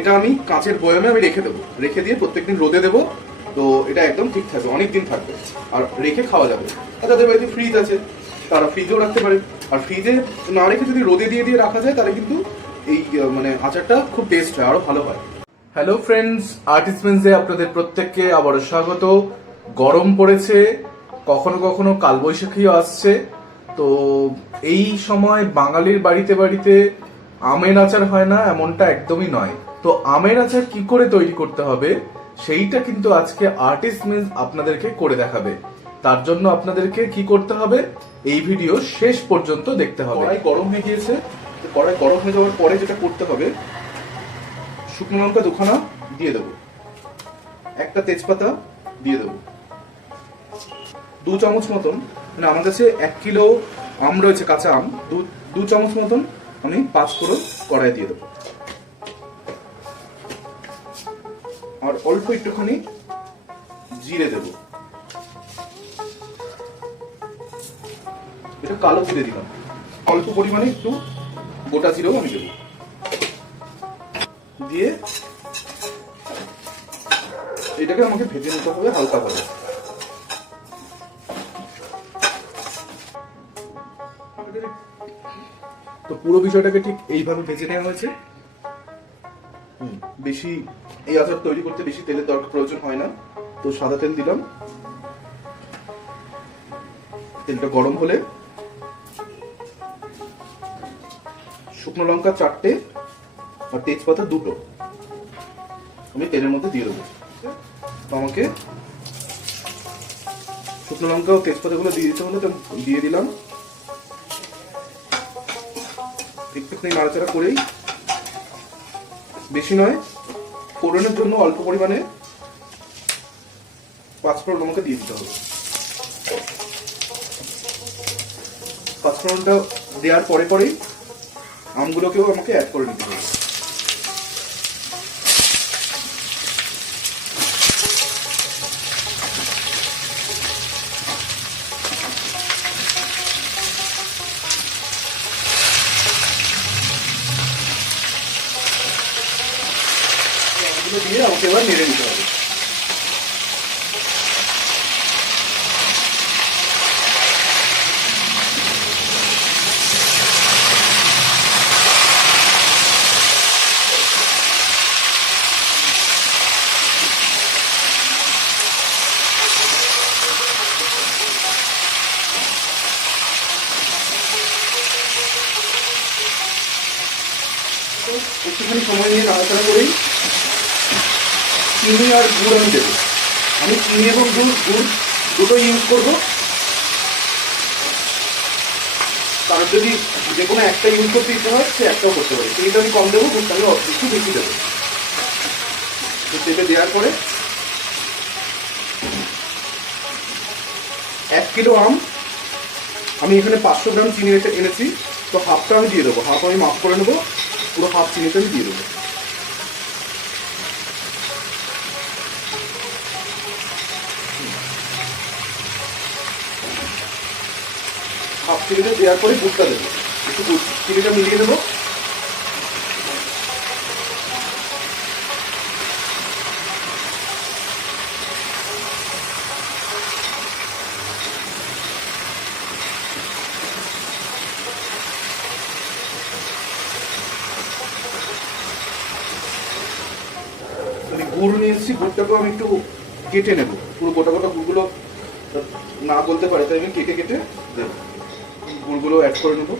এটা আমি কাঁচের বয়ামে আমি রেখে দেবো, রেখে দিয়ে প্রত্যেকদিন রোদে দেবো। তো এটা একদম ঠিক থাকবে, অনেক দিন থাকবে আর রেখে খাওয়া যাবে। আর যাদের বাড়িতে ফ্রিজ আছে তারা ফ্রিজেও রাখতে পারে। আর ফ্রিজে না রেখে যদি রোদে দিয়ে দিয়ে রাখা যায় তাহলে কিন্তু এই মানে আচারটা খুব টেস্ট হয়, আরো ভালো হয়। হ্যালো ফ্রেন্ডস, আর্টিসমেন্টসে আপনাদের প্রত্যেককে আবারও স্বাগত। গরম পড়েছে, কখনো কখনো কালবৈশাখীও আসছে। তো এই সময় বাঙালির বাড়িতে বাড়িতে আমের আচার হয় না এমনটা একদমই নয়। তো আমের আচার কি করে তৈরি করতে হবে সেইটা কিন্তু আজকে আর্টিসমেন্টস আপনাদেরকে করে দেখাবে। তার জন্য আপনাদেরকে কি করতে হবে, এই ভিডিও শেষ পর্যন্ত দেখতে হবে। কড়াই গরম হয়ে গিয়েছে, কড়াই গরম হয়ে যাওয়ার পরে যেটা করতে হবে, শুকনো লঙ্কা দুখানা দিয়ে দেবো, একটা তেজপাতা দিয়ে দেবো, 2 চামচ মতন, মানে আমার কাছে 1 কিলো আম রয়েছে, কাঁচা আম, 2 চামচ মতন আমি 5 ফোড়ন কড়াই দিয়ে দেবো। আর অল্প একটুখানি জিরে দেবো, এটা কালো জিরে দিলাম। অল্প পরিমাণে একটু গোটা জিরেও আমি দেবো, দিয়ে এটাকে আমাকে ভেজে নিতে হবে হালকা ভাবে। তো পুরো বিষয়টাকে ঠিক এইভাবে ভেজে নেওয়া হয়েছে। বেশি এই আচার তৈরি করতে বেশি তেলের দরকার প্রয়োজন হয় না। তো সাদা তেল দিলাম, তেলটা গরম হলে শুকনো লঙ্কা 4টে আর তেজপাতা 2টো আমি তেলের মধ্যে দিয়ে দেবো। তো আমাকে শুকনো লঙ্কা ও তেজপাতাগুলো দিয়ে দিতে হলে তো দিয়ে দিলাম। একটুখানি নাড়াচাড়া করেই, বেশি নয়, ফোড়নের জন্য অল্প পরিমাণে 5 ফোড়ন আমাকে দিয়ে দিতে হবে। 5 ফোড়নটা দেওয়ার পরে পরেই আমগুলোকেও আমাকে অ্যাড করে নিতে হবে। দিয়ে আমাকে এবার নেড়ে নিতে হবে। একটুখানি সময় নিয়ে নাড়াচাড়া করেই চিনি আর গুড় আমি দেবো। আমি চিনি এবং গুড় দুটো ইউজ করবো। তার যদি যে কোনো একটা ইউজ করতে ইচ্ছে হয় সে একটাও করতে পারে। চিনিটা আমি কম দেবো, গুড়টা আমি একটু বেশি দেবো। তো চেপে দেওয়ার পরে 1 কিলো আম আমি এখানে 500 গ্রাম চিনি এনেছি। তো হাফটা আমি দিয়ে দেবো, হাফ আমি মাফ করে নেবো, পুরো হাফ চিনিটা আমি দিয়ে দেবো। হাফ চিনিটা দেওয়ার পরে গুড়টা দেবো, একটু চিনিটা মিলিয়ে দেবো। আমি গুড় নিয়ে এসেছি, গুড়টাকেও আমি একটু কেটে নেবো, পুরো গোটা গোটা গুড়গুলো না বলতে পারে, তাই আমি কেটে কেটে দেবো। গুড়গুলো অ্যাড করে নেবো।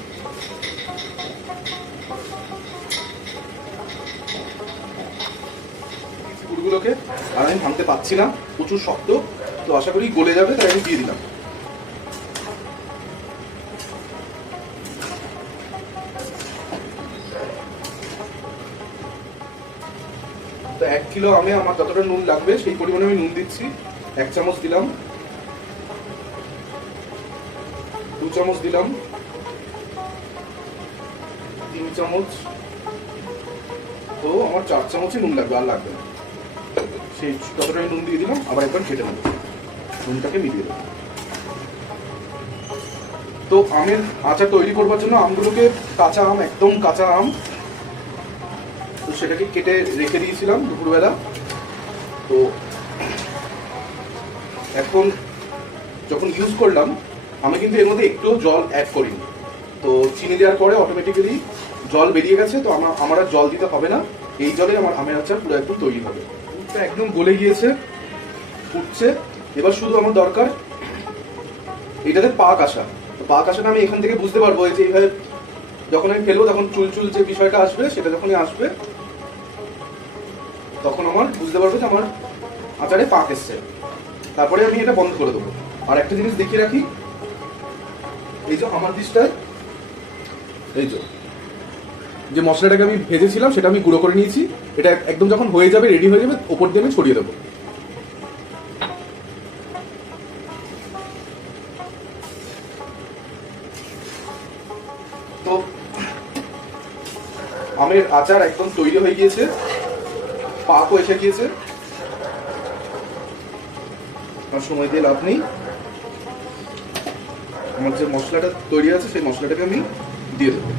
গুড়গুলোকে আর আমি ভাঙতে পারছি না, প্রচুর শক্ত, তো আশা করি গলে যাবে, তাই আমি দিয়ে দিলাম। তো 1 কিলো আমে আমার যতটা নুন লাগবে সেই পরিমাণে আমি নুন দিচ্ছি। 1 চামচ দিলাম, 2 চামচ দিলাম, 3 চামচ, তো আমার 4 চামচই নুন লাগবে, আর লাগবে না। সেই ততটা আমি নুন দিয়ে দিলাম। আবার একবার ঘেটে নেব, নুনটাকে মিলিয়ে দেবো। তো আমের আচার তৈরি করবার জন্য আমগুলোকে, কাঁচা আম, একদম কাঁচা আম, তো সেটাকে কেটে রেখে দিয়েছিলাম দুপুরবেলা। তো এখন যখন ইউজ করলাম আমি কিন্তু এর মধ্যে একটুও জল অ্যাড করিনি। তো চিনি দেওয়ার পরে অটোমেটিক্যালি জল বেরিয়ে গেছে, তো আমার আর জল দিতে হবে না। এই জলে আমার আমের আচার পুরো একদম তৈরি হবে। দুধটা একদম গলে গিয়েছে, ফুটছে। এবার শুধু আমার দরকার এটাতে পাক আসা। তো পাক আসাটা আমি এখান থেকে বুঝতে পারবো যে এইভাবে যখন আমি ফেলবো তখন চুলচুল যে বিষয়টা আসবে, সেটা যখনই আসবে তখন আমার বুঝতে পারবো যে আমার আচারে পাক এসছে। তারপরে আমি এটা বন্ধ করে দেবো। আর একটা জিনিস দেখিয়ে রাখি, এই যে আমার ডিশটায় এই যে মশলাটাকে আমি ভেজেছিলাম সেটা আমি গুঁড়ো করে নিয়েছি। এটা একদম যখন হয়ে যাবে, রেডি হয়ে যাবে, ওপর দিয়ে আমি ছড়িয়ে দেবো। তো আমের আচার একদম তৈরি হয়ে গিয়েছে, পাকও এসে গিয়েছে। আর সময় দিয়ে লাভ নেই, আমার যে মশলাটা তৈরি আছে সেই মশলাটাকে আমি দিয়ে দেবো।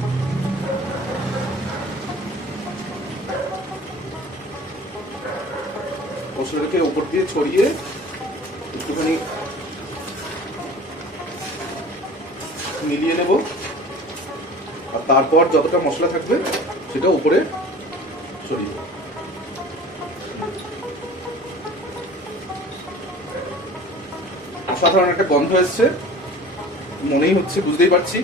মশলাটাকে উপর দিয়ে ছড়িয়ে একটুখানি মিলিয়ে নেব। আর তারপর যতটা মশলা থাকবে সেটা উপরে ছড়িয়ে দেবো। অসাধারণ একটা গন্ধ এসছে, মনেই হচ্ছে, বুঝতেই পারছি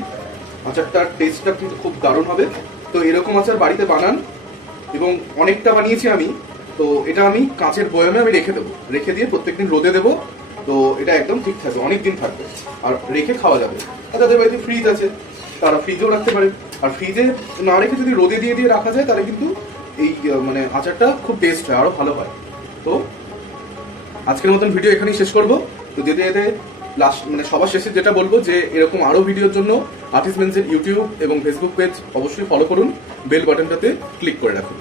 আচারটার টেস্টটা কিন্তু খুব দারুণ হবে। তো এরকম আচার বাড়িতে বানান, এবং অনেকটা বানিয়েছি আমি। তো এটা আমি কাঁচের বয়ামে আমি রেখে দেবো, রেখে দিয়ে প্রত্যেকদিন রোদে দেবো। তো এটা একদম ঠিক থাকবে, অনেক দিন থাকবে, আর রেখে খাওয়া যাবে। আর যাদের বাড়িতে ফ্রিজ আছে তারা ফ্রিজেও রাখতে পারে। আর ফ্রিজে না রেখে যদি রোদে দিয়ে দিয়ে রাখা যায় তাহলে কিন্তু এই মানে আচারটা খুব টেস্ট হয়, আরও ভালো হয়। তো আজকের মতন ভিডিও এখানেই শেষ করবো। তো যেতে যেতে লাস্ট মানে সবার শেষে যেটা বলবো যে এরকম আরও ভিডিওর জন্য আর্টিস্ট মেন্সের ইউটিউব এবং ফেসবুক পেজ অবশ্যই ফলো করুন, বেল বাটনটাতে ক্লিক করে রাখুন।